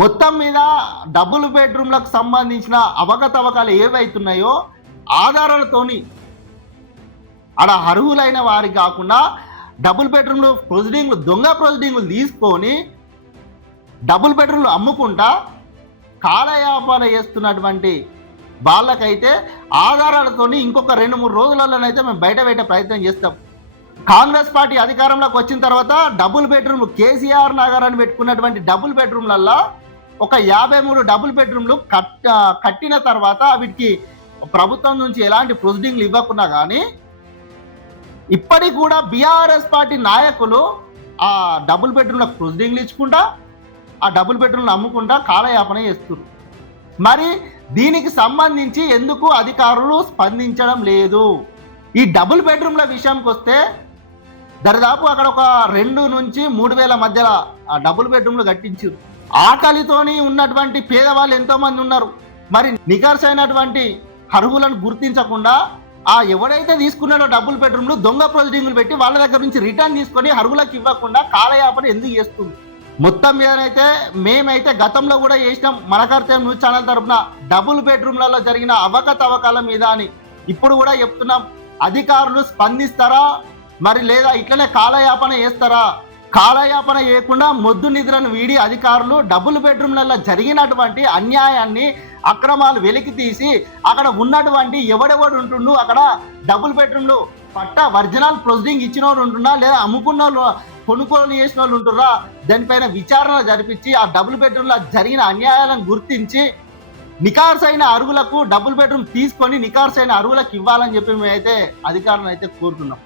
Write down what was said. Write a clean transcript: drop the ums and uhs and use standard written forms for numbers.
మొత్తం మీద డబుల్ బెడ్రూమ్లకు సంబంధించిన అవకతవకలు ఏవైతున్నాయో ఆధారాలతోని ఆడ అర్హులైన వారికి కాకుండా డబుల్ బెడ్రూమ్లు ప్రొసీడింగ్లు దొంగ ప్రొసీడింగ్లు తీసుకొని డబుల్ బెడ్రూమ్లు అమ్ముకుంటా కాలయాపన చేస్తున్నటువంటి వాళ్ళకైతే ఆధారాలతోని ఇంకొక 2-3 రోజులలోనైతే మేము బయట పెట్టే ప్రయత్నం చేస్తాం. కాంగ్రెస్ పార్టీ అధికారంలోకి వచ్చిన తర్వాత డబుల్ బెడ్రూమ్లు కేసీఆర్ నగర్ అని పెట్టుకున్నటువంటి డబుల్ బెడ్రూమ్లల్లో ఒక 53 డబుల్ బెడ్రూమ్లు కట్టిన తర్వాత వీటికి ప్రభుత్వం నుంచి ఎలాంటి ప్రొసీడింగ్లు ఇవ్వకున్నా కానీ ఇప్పటికి కూడా బీఆర్ఎస్ పార్టీ నాయకులు ఆ డబుల్ బెడ్రూమ్లకు ప్రొసీడింగ్లు ఇచ్చుకుంటా ఆ డబుల్ బెడ్రూమ్లు అమ్ముకుంటా కాలయాపన చేస్తున్నారు. మరి దీనికి సంబంధించి ఎందుకు అధికారులు స్పందించడం లేదు? ఈ డబుల్ బెడ్రూమ్ల విషయానికి వస్తే దరిదాపు అక్కడ ఒక 2 నుంచి 3 వేల మధ్యలో ఆ డబుల్ బెడ్రూమ్లు కట్టించారు. ఆకలితోని ఉన్నటువంటి పేదవాళ్ళు ఎంతోమంది ఉన్నారు. మరి నిఖర్సైనటువంటి అర్హులను గుర్తించకుండా ఆ ఎవడైతే తీసుకున్నాడో డబుల్ బెడ్రూమ్లు దొంగ ప్రొసీడింగ్లు పెట్టి వాళ్ళ దగ్గర నుంచి రిటర్న్ తీసుకొని అర్హులకు ఇవ్వకుండా కాలయాపన ఎందుకు చేస్తుంది? మొత్తం మీదనైతే మేమైతే గతంలో కూడా చేసినాం మన కర్తవ్యం న్యూస్ ఛానల్ తరఫున డబుల్ బెడ్రూమ్లలో జరిగిన అవకతవకల మీద అని. ఇప్పుడు కూడా చెప్తున్నాం, అధికారులు స్పందిస్తారా మరి లేదా ఇట్లనే కాలయాపన చేస్తారా? కాలయాపన చేయకుండా మొద్దు నిద్రను వీడి అధికారులు డబుల్ బెడ్రూమ్లలో జరిగినటువంటి అన్యాయాన్ని అక్రమాలు వెలికి తీసి అక్కడ ఉన్నటువంటి ఎవడెవడు ఉంటుండు అక్కడ డబుల్ బెడ్రూమ్లు ఒరిజినల్ ప్రొసీడింగ్ ఇచ్చిన వాళ్ళు ఉంటున్నా లేదా అమ్ముకున్న వాళ్ళు కొనుగోలు చేసిన వాళ్ళు ఉంటుర్రా దానిపైన విచారణ జరిపించి ఆ డబుల్ బెడ్రూమ్లో జరిగిన అన్యాయాలను గుర్తించి నికార్సైన అర్హులకు డబుల్ బెడ్రూమ్ తీసుకొని నికార్సైన అర్హులకు ఇవ్వాలని చెప్పి మేమైతే అధికారులను అయితే కోరుతున్నాం.